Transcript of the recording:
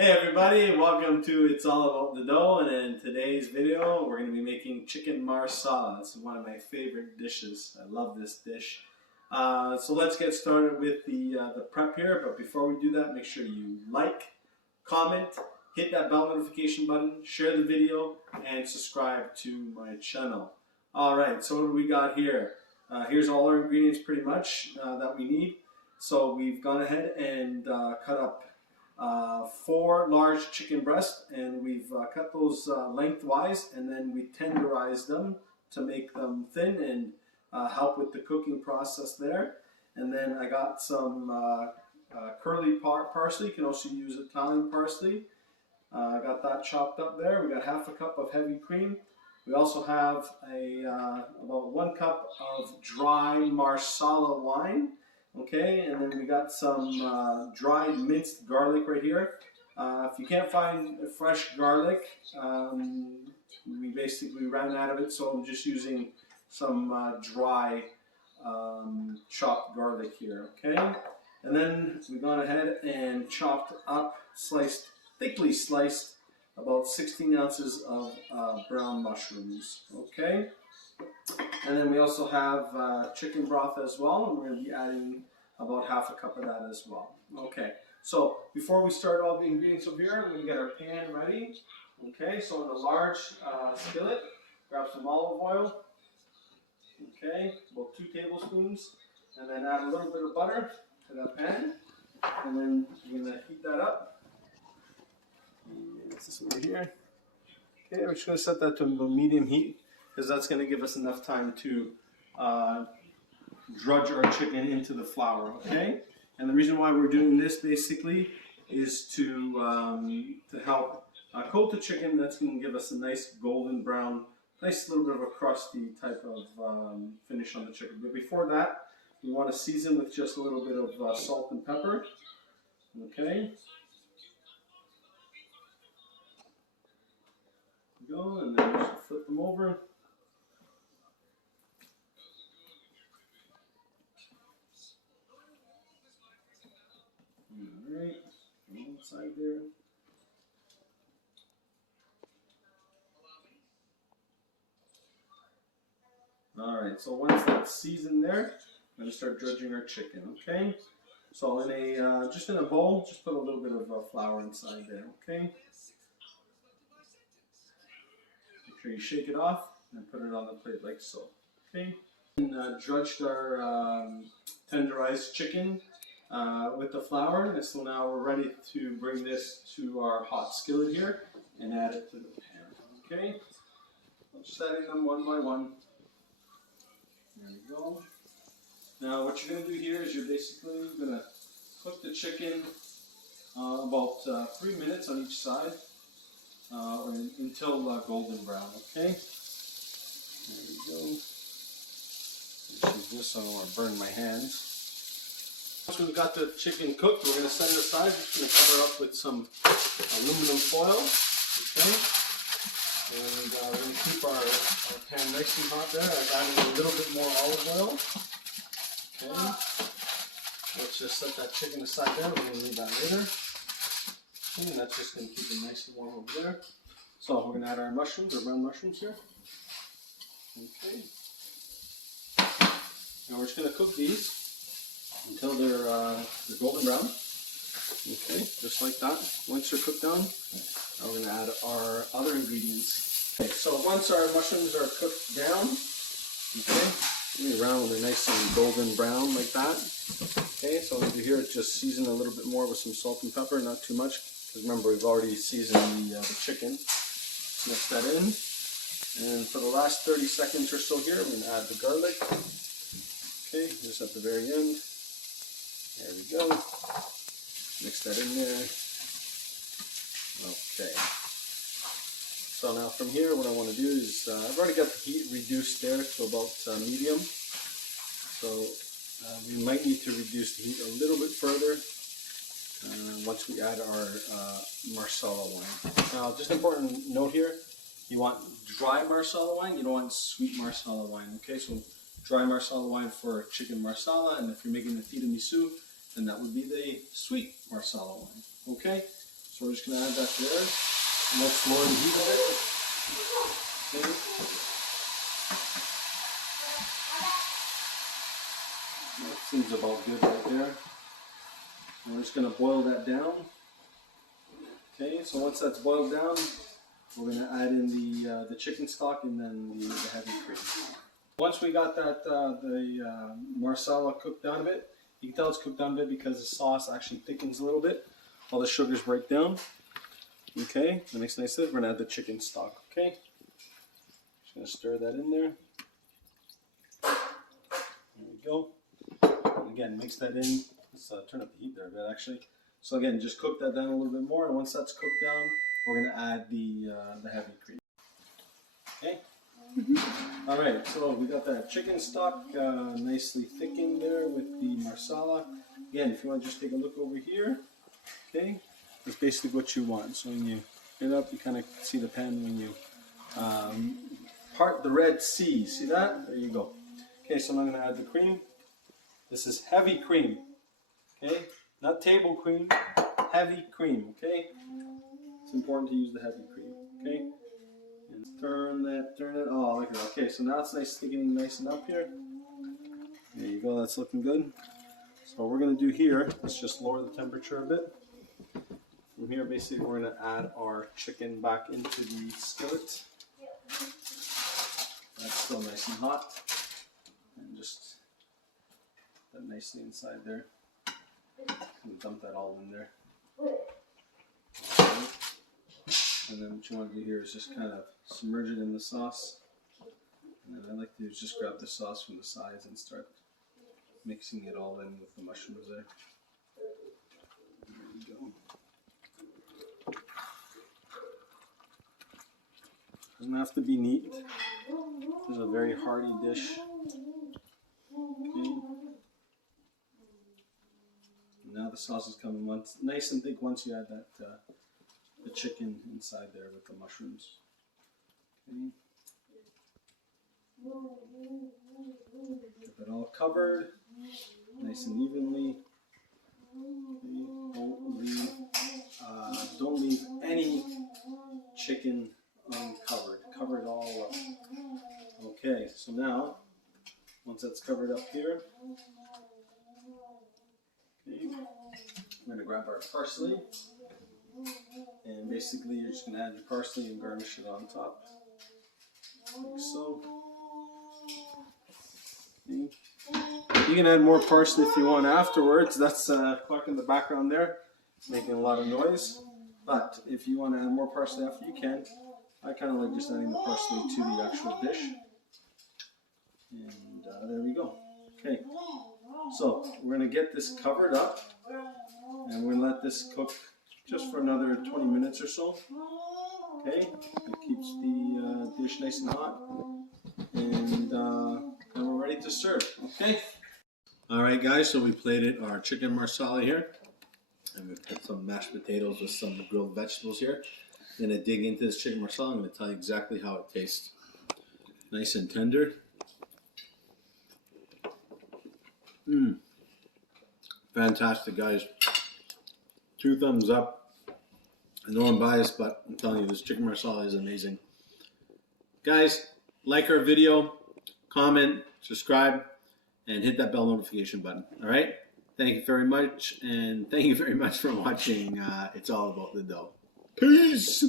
Hey everybody, welcome to It's All About the Dough, and in today's video we're going to be making chicken marsala. This is one of my favorite dishes. I love this dish. So let's get started with the prep here, but before we do that, make sure you like, comment, hit that bell notification button, share the video, and subscribe to my channel. Alright, so what do we got here? Here's all our ingredients pretty much that we need. So we've gone ahead and cut up 4 large chicken breasts, and we've cut those lengthwise, and then we tenderize them to make them thin and help with the cooking process there. And then I got some curly parsley. You can also use Italian parsley. I got that chopped up there. We got half a cup of heavy cream. We also have about 1 cup of dry marsala wine. Okay, and then we got some dried minced garlic right here. If you can't find fresh garlic, we basically ran out of it, so I'm just using some dry chopped garlic here. Okay, and then we've gone ahead and chopped up, thickly sliced, about 16 ounces of brown mushrooms. Okay. And then we also have chicken broth as well, and we're going to be adding about half a cup of that as well. Okay, so before we start all the ingredients over here, we're going to get our pan ready. Okay, so in a large skillet, grab some olive oil. Okay, about 2 tablespoons, and then add a little bit of butter to that pan, and then you're going to heat that up. Get this over here. Okay, we're just going to set that to a medium heat, because that's going to give us enough time to drudge our chicken into the flour, okay? And the reason why we're doing this basically is to help coat the chicken. That's going to give us a nice golden brown, nice little bit of a crusty type of finish on the chicken. But before that, we want to season with just a little bit of salt and pepper, okay? There we go, and then just flip them over. Alright, one side there. Alright, so once that's seasoned there, I'm going to start dredging our chicken, okay? So in a just in a bowl, just put a little bit of flour inside there, okay? Make sure you shake it off and put it on the plate like so, okay? And dredged our tenderized chicken with the flour, and so now we're ready to bring this to our hot skillet here and add it to the pan. Okay, I'm just adding them one by one. There we go. Now what you're going to do here is you're basically going to cook the chicken about 3 minutes on each side until golden brown. Okay, there we go. Use this, so I don't want to burn my hands. Once we've got the chicken cooked, we're going to set it aside. We're just going to cover up with some aluminum foil, okay? And we're going to keep our pan nice and hot there. I've added a little bit more olive oil, okay? Let's just set that chicken aside there. We're going to leave that later. Okay, and that's just going to keep it nice and warm over there. So we're going to add our mushrooms, our brown mushrooms here. Okay. Now we're just going to cook these until they're golden brown. Okay, just like that. Once they're cooked down, we're going to add our other ingredients. Okay, so once our mushrooms are cooked down, okay, around when they're nice and golden brown like that. Okay, so over here, just season a little bit more with some salt and pepper, not too much, because remember we've already seasoned the chicken. Mix that in, and for the last 30 seconds or so here, we're going to add the garlic. Okay, just at the very end. There we go. Mix that in there. Okay. So now from here, what I want to do is, I've already got the heat reduced there to about medium. So we might need to reduce the heat a little bit further once we add our marsala wine. Now, just an important note here, you want dry marsala wine, you don't want sweet marsala wine. Okay, so dry marsala wine for chicken marsala, and if you're making the tiramisu, then that would be the sweet marsala wine. Okay, So we're just going to add that there. And let's lower the heat a bit. Okay. That seems about good right there. And we're just going to boil that down. Okay, so once that's boiled down, we're going to add in the chicken stock and then the heavy cream. Once we got that the marsala cooked down a bit, you can tell it's cooked down a bit because the sauce actually thickens a little bit. All the sugars break down. Okay, that makes nice. We're going to add the chicken stock. Okay, just going to stir that in there. There we go. And again, mix that in. Let's turn up the heat there a bit actually. So again, just cook that down a little bit more, and once that's cooked down, we're going to add the heavy cream. Okay? Mm-hmm. All right, so we got that chicken stock nicely thickened there with the marsala. Again, if you want to just take a look over here, okay, that's basically what you want. So when you get up, you kind of see the pan when you part the Red Sea. See that? There you go. Okay, so I'm going to add the cream. This is heavy cream. Okay, not table cream, heavy cream. Okay, it's important to use the heavy cream. Okay, and turn it. Oh, look at that. Okay, so now it's nice, thickening nice and up here. There you go. That's looking good. So what we're gonna do here, let's just lower the temperature a bit. From here, basically, we're gonna add our chicken back into the skillet. That's still nice and hot, and just put that nicely inside there. And dump that all in there. Okay. And then what you want to do here is just kind of submerge it in the sauce. And then I like to do is just grab the sauce from the sides and start mixing it all in with the mushrooms there. There we go. Doesn't have to be neat. This is a very hearty dish. Okay. Now the sauce is coming nice and thick once you add that the chicken inside there with the mushrooms. Okay. Get that all covered, nice and evenly. Okay. Don't leave any chicken uncovered. Cover it all up. Okay, so now once that's covered up here. Okay. We're going to grab our parsley, and basically you're just going to add your parsley and garnish it on top, like so. Okay. You can add more parsley if you want afterwards. That's Clark in the background there, making a lot of noise. But if you want to add more parsley after, you can. I kind of like just adding the parsley to the actual dish. And there we go. Okay. So we're going to get this covered up, and we're going to let this cook just for another 20 minutes or so. Okay, it keeps the dish nice and hot, and we're ready to serve. Okay. All right, guys. So we plated our chicken marsala here, and we've put some mashed potatoes with some grilled vegetables here. I'm going to dig into this chicken marsala. I'm going to tell you exactly how it tastes. Nice and tender. Fantastic, guys. 2 thumbs up. I know I'm biased, but I'm telling you, this chicken marsala is amazing. Guys, like our video, comment, subscribe, and hit that bell notification button. All right? Thank you very much, and thank you very much for watching It's All About the Dough. Peace!